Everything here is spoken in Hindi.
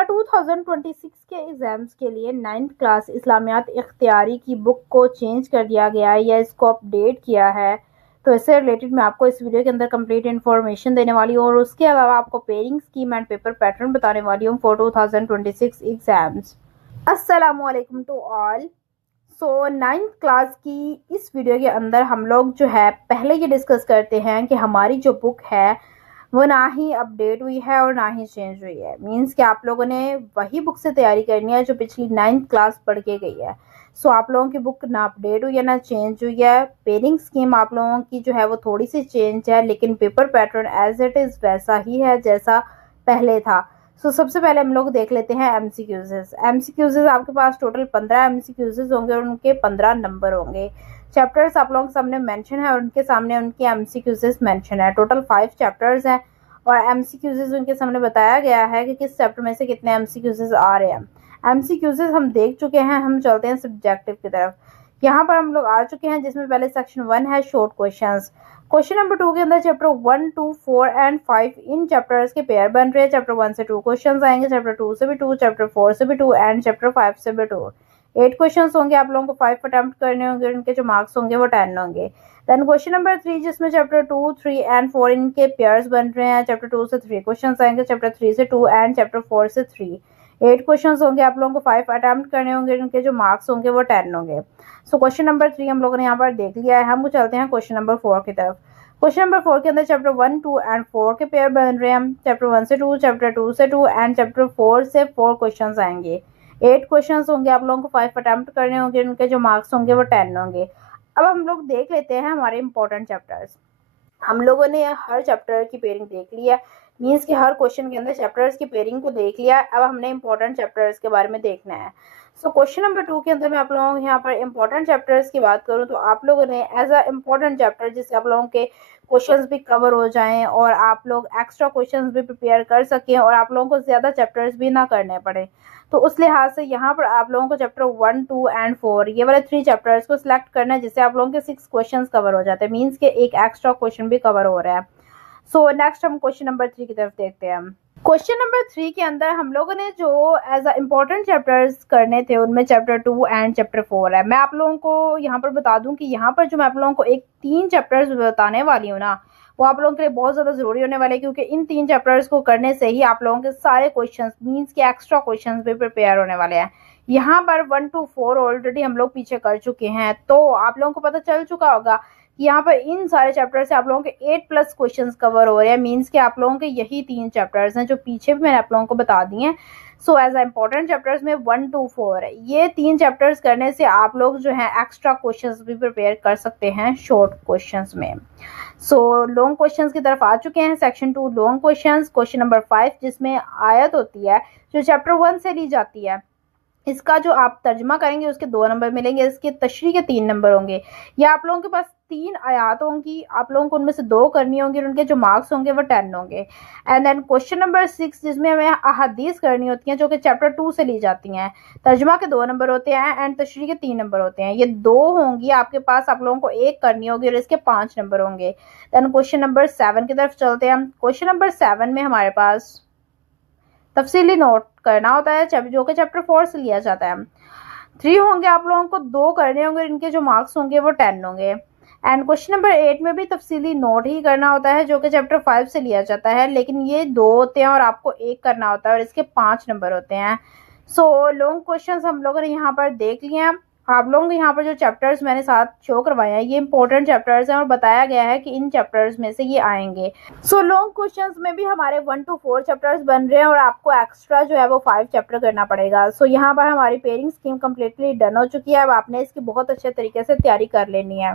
क्या 2026 के एग्ज़ाम्स के लिए 9th क्लास इस्लामियात इख्तियारी की बुक को चेंज कर दिया गया है या इसको अपडेट किया है? तो इससे रिलेटेड मैं आपको इस वीडियो के अंदर कंप्लीट इन्फॉर्मेशन देने वाली हूँ और उसके अलावा आपको pairing scheme and paper pattern बताने वाली हूँ फॉर 2026 एग्ज़ाम्स। अस्सलामुअलैकुम to all. So 9th class की इस वीडियो के अंदर हम लोग जो है पहले ये डिस्कस करते हैं कि हमारी जो बुक है वो ना ही अपडेट हुई है और ना ही चेंज हुई है। मींस कि आप लोगों ने वही बुक से तैयारी करनी है जो पिछली 9th क्लास पढ़ के गई है। सो आप लोगों की बुक ना अपडेट हुई है ना चेंज हुई है। पेयरिंग स्कीम आप लोगों की जो है वो थोड़ी सी चेंज है, लेकिन paper pattern as it is वैसा ही है जैसा पहले था। सबसे पहले हम लोग देख लेते हैं एमसीक्यूज़। एमसीक्यूज़ आपके पास टोटल 15 एमसीक्यूज़ होंगे और उनके 15 नंबर होंगे। चैप्टर्स आप लोगों के सामने मेंशन है और उनके सामने उनके एमसीक्यूज़ मेंशन है। टोटल 5 चैप्टर्स हैं और एमसीक्यूज़ उनके सामने बताया गया है कि किस चैप्टर में से कितने एमसीक्यूज़ आ रहे हैं। एमसीक्यूज़ हम देख चुके हैं, हम चलते हैं सब्जेक्टिव की तरफ। यहाँ पर हम लोग आ चुके हैं जिसमें पहले सेक्शन 1 है शॉर्ट क्वेश्चंस। क्वेश्चन नंबर 2 के अंदर चैप्टर 1, 2, 4 एंड 5 इन चैप्टर्स के पेयर बन रहे हैं। चैप्टर 1 से 2 क्वेश्चंस आएंगे, चैप्टर 2 से भी 2, चैप्टर 4 से भी 2 एंड चैप्टर 5 से भी 2। 8 क्वेश्चंस होंगे, आप लोगों को 5 अटेम्प्ट करने होंगे, उनके जो मार्क्स होंगे वो 10 होंगे। देन क्वेश्चन नंबर 3 जिसमें चैप्टर 2, 3 एंड 4 इनके पेयर्स बन रहे हैं। चैप्टर 2 से 3 क्वेश्चंस आएंगे, चैप्टर 3 से 2 एंड चैप्टर 4 से 3। 8 क्वेश्चंस होंगे, आप लोगों को 5 अटेम्प्ट करने होंगे, उनके जो मार्क्स होंगे वो 10 होंगे। क्वेश्चन नंबर 3 हम लोगों ने यहाँ पर देख लिया है। हम चलते हैं क्वेश्चन नंबर 4 की तरफ। क्वेश्चन नंबर 4 के अंदर चैप्टर 1, 2 एंड 4 के पेयर बन रहे हैं। चैप्टर 1 से 2, चैप्टर 2 से 2 एंड चैप्टर 4 से 4 क्वेश्चंस आएंगे। 8 क्वेश्चंस होंगे, आप लोगों को 5 अटेम्प्ट करने होंगे, उनके जो मार्क्स होंगे वो 10 होंगे। अब हम लोग देख लेते हैं हमारे इंपॉर्टेंट चैप्टर्स। हम लोगों ने हर चैप्टर की पेयरिंग देख लिया, मीन्स कि हर क्वेश्चन के अंदर चैप्टर्स की पेयरिंग को देख लिया। अब हमने इंपॉर्टेंट चैप्टर्स के बारे में देखना है। क्वेश्चन नंबर 2 के अंदर मैं आप लोगों को यहाँ पर इंपॉर्टेंट चैप्टर्स की बात करूँ तो आप लोगों ने एज अ इम्पॉर्टेंट चैप्टर जिससे आप लोगों के क्वेश्चंस भी कवर हो जाएं और आप लोग एक्स्ट्रा क्वेश्चंस भी प्रिपेयर कर सकें और आप लोगों को ज़्यादा चैप्टर्स भी ना करने पड़े, तो उस लिहाज से यहाँ पर आप लोगों को चैप्टर 1, 2 एंड 4 ये वाले 3 चैप्टर्स को सिलेक्ट करना है जिससे आप लोगों के 6 क्वेश्चंस कवर हो जाते हैं, मीन्स के एक एक्स्ट्रा क्वेश्चन भी कवर हो रहा है। नेक्स्ट हम क्वेश्चन नंबर 3 की तरफ देखते हैं। क्वेश्चन नंबर 3 के अंदर हम लोगों ने जो एज अ इम्पोर्टेंट चैप्टर्स करने थे उनमें चैप्टर 2 एंड चैप्टर 4 है। मैं आप लोगों को यहाँ पर बता दूं कि यहाँ पर जो मैं आप लोगों को 3 चैप्टर्स बताने वाली हूँ ना, वो आप लोगों के लिए बहुत ज़्यादा ज़रूरी होने वाले हैं क्योंकि इन 3 चैप्टर्स को करने से ही आप लोगों के सारे क्वेश्चंस मीन्स के एक्स्ट्रा क्वेश्चंस भी प्रिपेयर होने वाले हैं। यहाँ पर 1 to 4 ऑलरेडी हम लोग पीछे कर चुके हैं, तो आप लोगों को पता चल चुका होगा यहाँ पर इन सारे चैप्टर से आप लोगों के 8+ क्वेश्चंस कवर हो रहे हैं, मींस कि आप लोगों के यही 3 चैप्टर्स हैं जो पीछे भी मैंने आप लोगों को बता दिए हैं। एज अ इम्पोर्टेंट चैप्टर्स में 1 to 4 है। ये 3 चैप्टर्स करने से आप लोग जो है एक्स्ट्रा क्वेश्चंस भी प्रिपेयर कर सकते हैं शॉर्ट क्वेश्चंस में। लॉन्ग क्वेश्चंस की तरफ आ चुके हैं। Section 2 long questions, question number 5 जिसमें आयत होती है जो चैप्टर 1 से ली जाती है, इसका जो आप तर्जमा करेंगे उसके 2 नंबर मिलेंगे, इसके तशरीह के 3 नंबर होंगे। या आप लोगों के पास 3 आयात होंगी, आप लोगों को उनमें से 2 करनी होंगी और उनके जो मार्क्स होंगे वो 10 होंगे। एंड देन क्वेश्चन नंबर 6 जिसमें हमें अहादीस करनी होती हैं जो कि चैप्टर 2 से ली जाती हैं, तर्जमा के 2 नंबर होते हैं एंड तशरीह के 3 नंबर होते हैं। ये 2 होंगी आपके पास, आप लोगों को 1 करनी होगी और इसके 5 नंबर होंगे। देन क्वेश्चन नंबर 7 की तरफ चलते हैं। क्वेश्चन नंबर 7 में हमारे पास तफसीली नोट करना होता है जो कि चैप्टर 4 से लिया जाता है। 3 होंगे, आप लोगों को 2 करने होंगे, इनके जो मार्क्स होंगे वो 10 होंगे। एंड क्वेश्चन नंबर 8 में भी तफसीली नोट ही करना होता है जो कि चैप्टर 5 से लिया जाता है, लेकिन ये 2 होते हैं और आपको 1 करना होता है और इसके 5 नंबर होते हैं। लॉन्ग क्वेश्चंस हम लोगों ने यहाँ पर देख लिए हैं। आप लोगों को यहाँ पर जो चैप्टर्स मैंने साथ शो करवाए हैं ये इंपॉर्टेंट चैप्टर्स हैं और बताया गया है कि इन चैप्टर्स में से ये आएंगे। लॉन्ग क्वेश्चंस में भी हमारे 1 to 4 चैप्टर्स बन रहे हैं और आपको एक्स्ट्रा जो है वो 5 चैप्टर करना पड़ेगा। यहाँ पर हमारी पेयरिंग स्कीम कम्प्लीटली डन हो चुकी है। अब आपने इसकी बहुत अच्छे तरीके से तैयारी कर लेनी है।